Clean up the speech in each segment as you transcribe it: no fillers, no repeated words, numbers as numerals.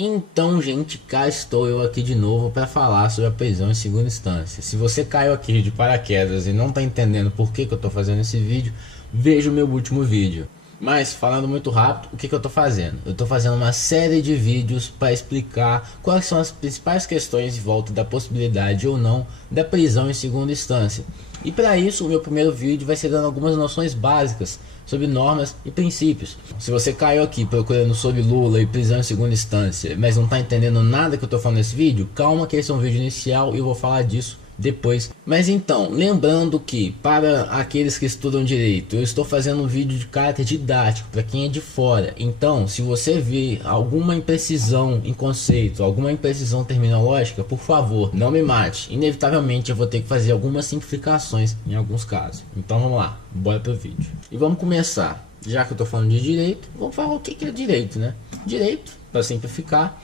Então, gente, cá estou eu aqui de novo para falar sobre a prisão em segunda instância. Se você caiu aqui de paraquedas e não está entendendo por que eu estou fazendo esse vídeo, veja o meu último vídeo. Mas, falando muito rápido, o que eu estou fazendo? Eu estou fazendo uma série de vídeos para explicar quais são as principais questões em volta da possibilidade ou não da prisão em segunda instância. E para isso, o meu primeiro vídeo vai ser dando algumas noções básicas sobre normas e princípios. Se você caiu aqui procurando sobre Lula e prisão em segunda instância, mas não está entendendo nada que eu estou falando nesse vídeo, calma que esse é um vídeo inicial e eu vou falar disso depois. Mas então, lembrando que para aqueles que estudam direito, eu estou fazendo um vídeo de caráter didático para quem é de fora. Então, se você vê alguma imprecisão em conceito, alguma imprecisão terminológica, por favor, não me mate. Inevitavelmente eu vou ter que fazer algumas simplificações em alguns casos. Então vamos lá, bora pro vídeo. E vamos começar. Já que eu estou falando de direito, vamos falar o que é direito, né? Direito, para simplificar,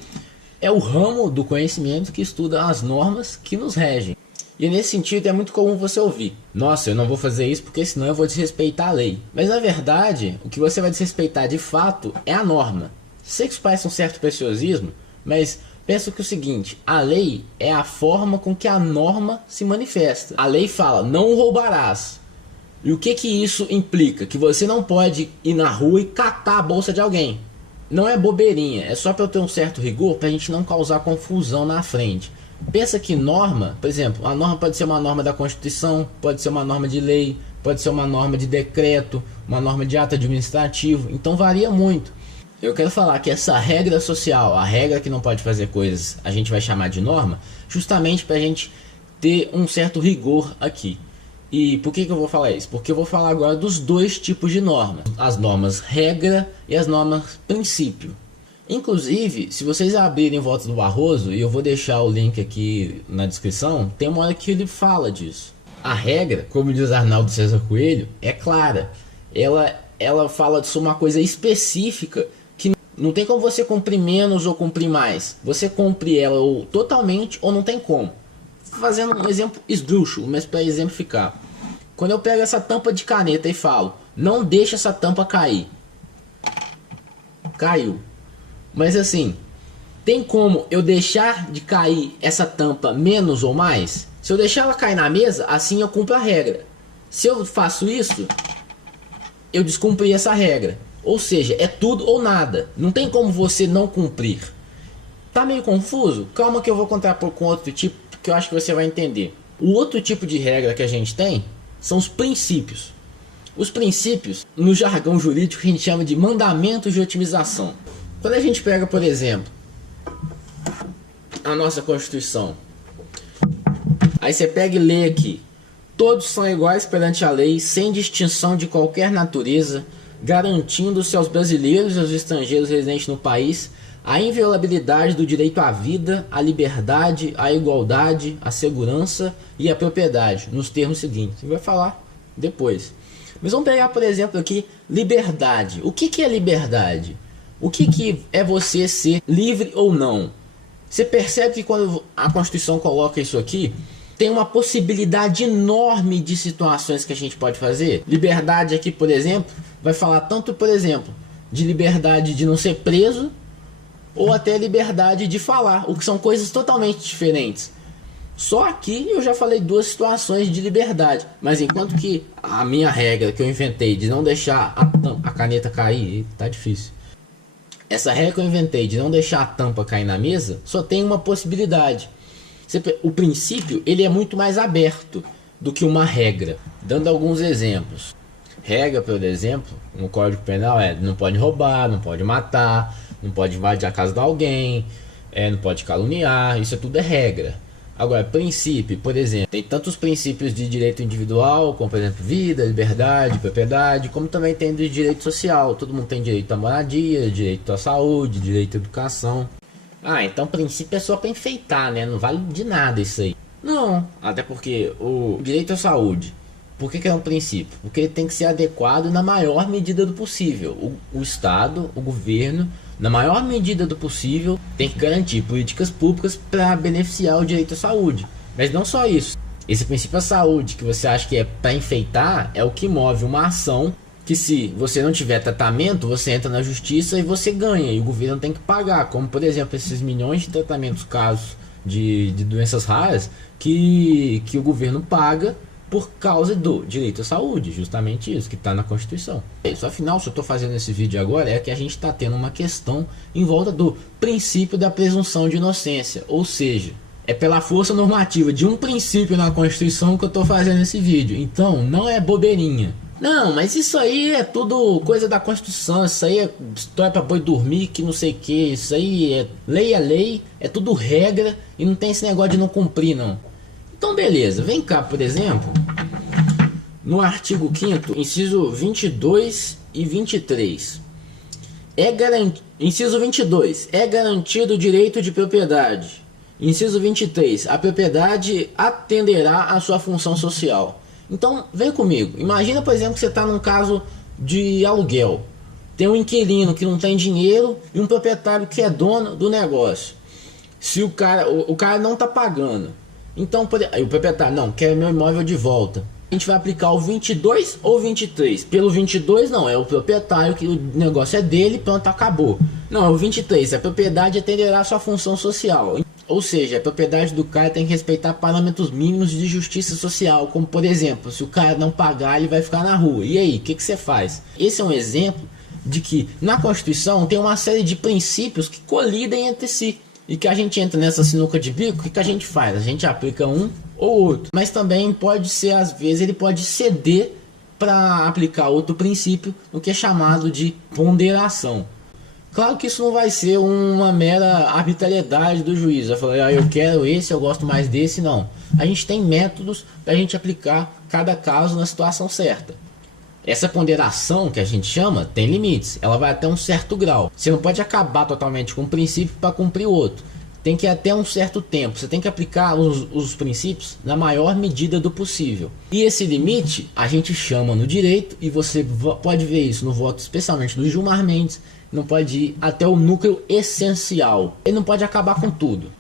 é o ramo do conhecimento que estuda as normas que nos regem. E nesse sentido é muito comum você ouvir: nossa, eu não vou fazer isso porque senão eu vou desrespeitar a lei. Mas na verdade, o que você vai desrespeitar de fato é a norma. Sei que isso parece um certo preciosismo, mas penso que o seguinte: a lei é a forma com que a norma se manifesta. A lei fala, não roubarás. E o que isso implica? Que você não pode ir na rua e catar a bolsa de alguém. Não é bobeirinha, é só para eu ter um certo rigor, para a gente não causar confusão na frente. Pensa que norma, por exemplo, a norma pode ser uma norma da Constituição, pode ser uma norma de lei, pode ser uma norma de decreto, uma norma de ato administrativo, então varia muito. Eu quero falar que essa regra social, a regra que não pode fazer coisas, a gente vai chamar de norma, justamente para a gente ter um certo rigor aqui. E por que eu vou falar isso? Porque eu vou falar agora dos dois tipos de normas, as normas regra e as normas princípio. Inclusive, se vocês abrirem Votos do Barroso, e eu vou deixar o link aqui na descrição, tem uma hora que ele fala disso. A regra, como diz Arnaldo César Coelho, é clara. Ela fala de uma coisa específica que não tem como você cumprir menos ou cumprir mais. Você cumpre ela ou totalmente ou não tem como. Fazendo um exemplo esdrúxulo, mas para exemplificar. Quando eu pego essa tampa de caneta e falo, não deixa essa tampa cair. Caiu. Mas assim, tem como eu deixar de cair essa tampa menos ou mais? Se eu deixar ela cair na mesa, assim eu cumpro a regra. Se eu faço isso, eu descumpri essa regra. Ou seja, é tudo ou nada. Não tem como você não cumprir. Tá meio confuso? Calma que eu vou contar com outro tipo, que eu acho que você vai entender. O outro tipo de regra que a gente tem são os princípios. Os princípios, no jargão jurídico, a gente chama de mandamentos de otimização. Quando a gente pega, por exemplo, a nossa Constituição, aí você pega e lê aqui: todos são iguais perante a lei, sem distinção de qualquer natureza, garantindo-se aos brasileiros e aos estrangeiros residentes no país a inviolabilidade do direito à vida, à liberdade, à igualdade, à segurança e à propriedade, nos termos seguintes. Você vai falar depois. Mas vamos pegar, por exemplo, aqui, liberdade. O que é liberdade? O que é você ser livre ou não? Você percebe que quando a Constituição coloca isso aqui, tem uma possibilidade enorme de situações que a gente pode fazer. Liberdade aqui, por exemplo, vai falar tanto, por exemplo, de liberdade de não ser preso, ou até liberdade de falar, o que são coisas totalmente diferentes. Só aqui eu já falei duas situações de liberdade, mas enquanto que a minha regra que eu inventei de não deixar a caneta cair, tá difícil. Essa regra que eu inventei de não deixar a tampa cair na mesa, só tem uma possibilidade. O princípio, ele é muito mais aberto do que uma regra. Dando alguns exemplos. Regra, por exemplo, no Código Penal não pode roubar, não pode matar, não pode invadir a casa de alguém, não pode caluniar, isso tudo é regra. Agora, princípio, por exemplo, tem tantos princípios de direito individual, como por exemplo, vida, liberdade, propriedade, como também tem de direito social. Todo mundo tem direito à moradia, direito à saúde, direito à educação. Então princípio é só para enfeitar, né? Não vale de nada isso aí. Não, até porque o direito à saúde, por que é um princípio? Porque ele tem que ser adequado na maior medida do possível. O Estado, o governo, na maior medida do possível, tem que garantir políticas públicas para beneficiar o direito à saúde. Mas não só isso. Esse princípio da saúde, que você acha que é para enfeitar, é o que move uma ação que se você não tiver tratamento, você entra na justiça e você ganha, e o governo tem que pagar, como por exemplo esses milhões de tratamentos, casos de doenças raras, que o governo paga por causa do direito à saúde, justamente isso que está na Constituição. Isso, afinal, se eu estou fazendo esse vídeo agora, é que a gente está tendo uma questão em volta do princípio da presunção de inocência, ou seja, é pela força normativa de um princípio na Constituição que eu estou fazendo esse vídeo, então não é bobeirinha. Não, mas isso aí é tudo coisa da Constituição, isso aí é história pra boi dormir, que não sei o que, isso aí é lei, é tudo regra e não tem esse negócio de não cumprir não. Então beleza, vem cá, por exemplo, no artigo 5º, inciso 22 e 23. Inciso 22, é garantido o direito de propriedade. Inciso 23, a propriedade atenderá à sua função social. Então, vem comigo. Imagina, por exemplo, que você está num caso de aluguel. Tem um inquilino que não tem dinheiro e um proprietário que é dono do negócio. Se o cara não está pagando. Então, aí o proprietário, não, quer meu imóvel de volta. A gente vai aplicar o 22 ou 23? Pelo 22, não, é o proprietário que o negócio é dele, pronto, acabou. Não, é o 23, a propriedade atenderá a sua função social. Ou seja, a propriedade do cara tem que respeitar parâmetros mínimos de justiça social, como por exemplo, se o cara não pagar, ele vai ficar na rua. E aí, o que você faz? Esse é um exemplo de que na Constituição tem uma série de princípios que colidem entre si. E que a gente entra nessa sinuca de bico, o que a gente faz? A gente aplica um ou outro. Mas também pode ser, às vezes, ele pode ceder para aplicar outro princípio, o que é chamado de ponderação. Claro que isso não vai ser uma mera arbitrariedade do juiz. Vai falar, eu quero esse, eu gosto mais desse, não. A gente tem métodos para a gente aplicar cada caso na situação certa. Essa ponderação que a gente chama tem limites, ela vai até um certo grau. Você não pode acabar totalmente com um princípio para cumprir outro. Tem que ir até um certo tempo, você tem que aplicar os princípios na maior medida do possível. E esse limite a gente chama no direito, e você pode ver isso no voto especialmente do Gilmar Mendes, não pode ir até o núcleo essencial. Ele não pode acabar com tudo.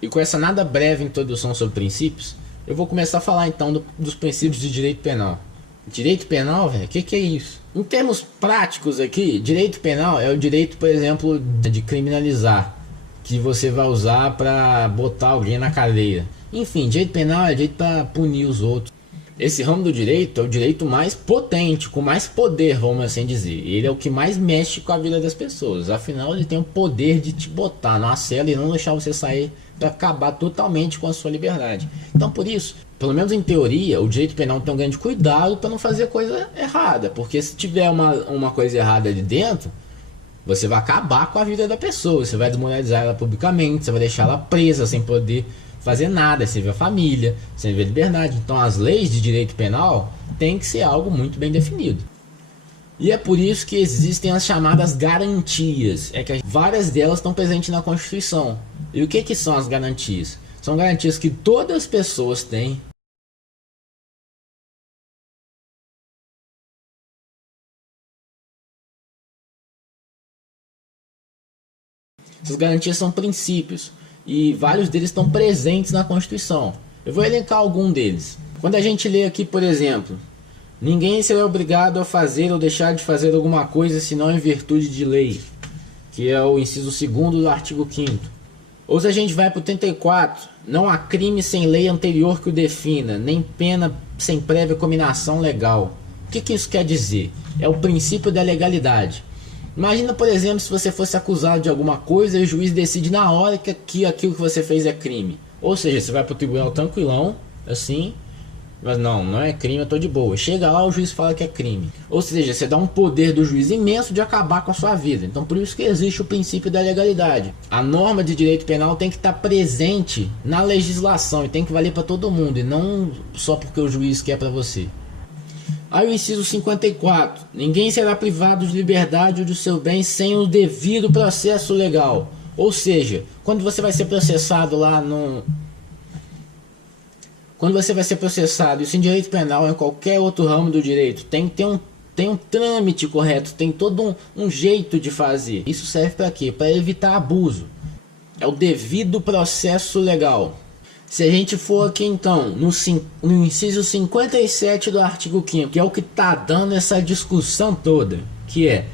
E com essa nada breve introdução sobre princípios, eu vou começar a falar então dos princípios de direito penal. Direito penal, velho, o que é isso? Em termos práticos aqui, direito penal é o direito, por exemplo, de criminalizar, que você vai usar para botar alguém na cadeia. Enfim, direito penal é direito para punir os outros. Esse ramo do direito é o direito mais potente, com mais poder, vamos assim dizer. Ele é o que mais mexe com a vida das pessoas. Afinal, ele tem o poder de te botar numa cela e não deixar você sair, para acabar totalmente com a sua liberdade. Então, por isso, pelo menos em teoria, o direito penal tem um grande cuidado para não fazer coisa errada. Porque se tiver uma coisa errada ali dentro, você vai acabar com a vida da pessoa. Você vai desmoralizar ela publicamente, você vai deixar ela presa sem poder fazer nada, sem ver a família, sem ver a liberdade. Então as leis de direito penal têm que ser algo muito bem definido. E é por isso que existem as chamadas garantias. É que várias delas estão presentes na Constituição. E o que são as garantias? São garantias que todas as pessoas têm. Essas garantias são princípios. E vários deles estão presentes na Constituição. Eu vou elencar algum deles. Quando a gente lê aqui, por exemplo, ninguém será obrigado a fazer ou deixar de fazer alguma coisa senão em virtude de lei, que é o inciso 2º do artigo 5º. Ou se a gente vai para o 34, não há crime sem lei anterior que o defina, nem pena sem prévia cominação legal. O que isso quer dizer? É o princípio da legalidade. Imagina, por exemplo, se você fosse acusado de alguma coisa e o juiz decide na hora que aquilo que você fez é crime. Ou seja, você vai para o tribunal tranquilão, assim, mas não é crime, eu tô de boa. Chega lá, o juiz fala que é crime. Ou seja, você dá um poder do juiz imenso de acabar com a sua vida. Então por isso que existe o princípio da legalidade. A norma de direito penal tem que estar presente na legislação e tem que valer para todo mundo, e não só porque o juiz quer para você. Aí o inciso 54, ninguém será privado de liberdade ou de seu bem sem o devido processo legal. Ou seja, quando você vai ser processado lá no... Quando você vai ser processado, isso em direito penal ou em qualquer outro ramo do direito, tem que ter tem um trâmite correto, tem todo um jeito de fazer. Isso serve para quê? Para evitar abuso. É o devido processo legal. Se a gente for aqui então no inciso 57 do artigo 5º, que é o que está dando essa discussão toda, que é: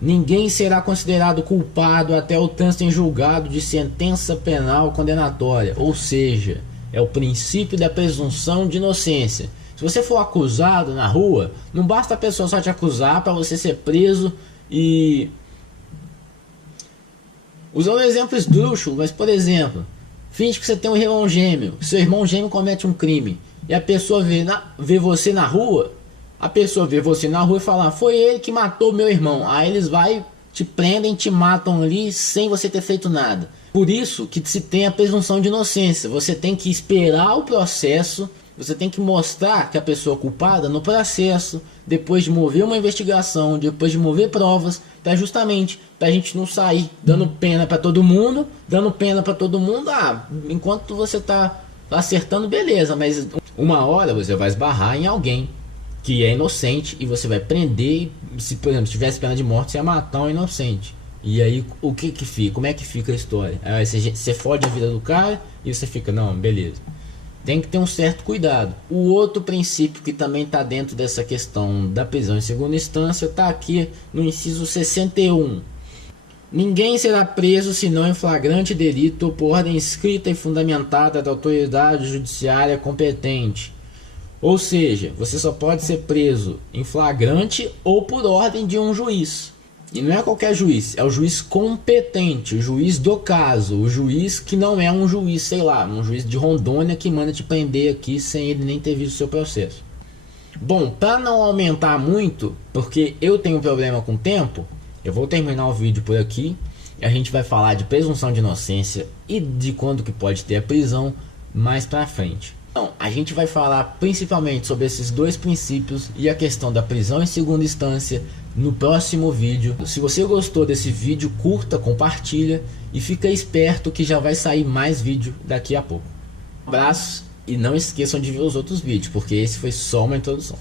ninguém será considerado culpado até o trânsito em julgado de sentença penal condenatória. Ou seja, é o princípio da presunção de inocência. Se você for acusado na rua, não basta a pessoa só te acusar para você ser preso e... Usando um exemplo esdrúxulo, mas por exemplo, finge que você tem um irmão gêmeo, seu irmão gêmeo comete um crime, e a pessoa vê você na rua, e fala: foi ele que matou meu irmão. Aí eles te prendem, te matam ali sem você ter feito nada. Por isso que se tem a presunção de inocência. Você tem que esperar o processo, você tem que mostrar que a pessoa é culpada no processo, depois de mover uma investigação, depois de mover provas, para justamente a gente não sair dando pena para todo mundo, enquanto você tá acertando, beleza, mas uma hora você vai esbarrar em alguém que é inocente e você vai prender. Se por exemplo tivesse pena de morte, você ia matar um inocente. E aí o que fica? Como é que fica a história? Aí você fode a vida do cara e você fica: não, beleza. Tem que ter um certo cuidado. O outro princípio que também está dentro dessa questão da prisão em segunda instância está aqui no inciso 61. Ninguém será preso senão em flagrante delito ou por ordem escrita e fundamentada da autoridade judiciária competente. Ou seja, você só pode ser preso em flagrante ou por ordem de um juiz. E não é qualquer juiz, é o juiz competente, o juiz do caso, o juiz que não é um juiz, sei lá, um juiz de Rondônia que manda te prender aqui sem ele nem ter visto o seu processo. Bom, para não aumentar muito, porque eu tenho um problema com o tempo, eu vou terminar o vídeo por aqui e a gente vai falar de presunção de inocência e de quando que pode ter a prisão mais para frente. Então, a gente vai falar principalmente sobre esses dois princípios e a questão da prisão em segunda instância no próximo vídeo. Se você gostou desse vídeo, curta, compartilha e fica esperto que já vai sair mais vídeo daqui a pouco. Um abraço e não esqueçam de ver os outros vídeos, porque esse foi só uma introdução.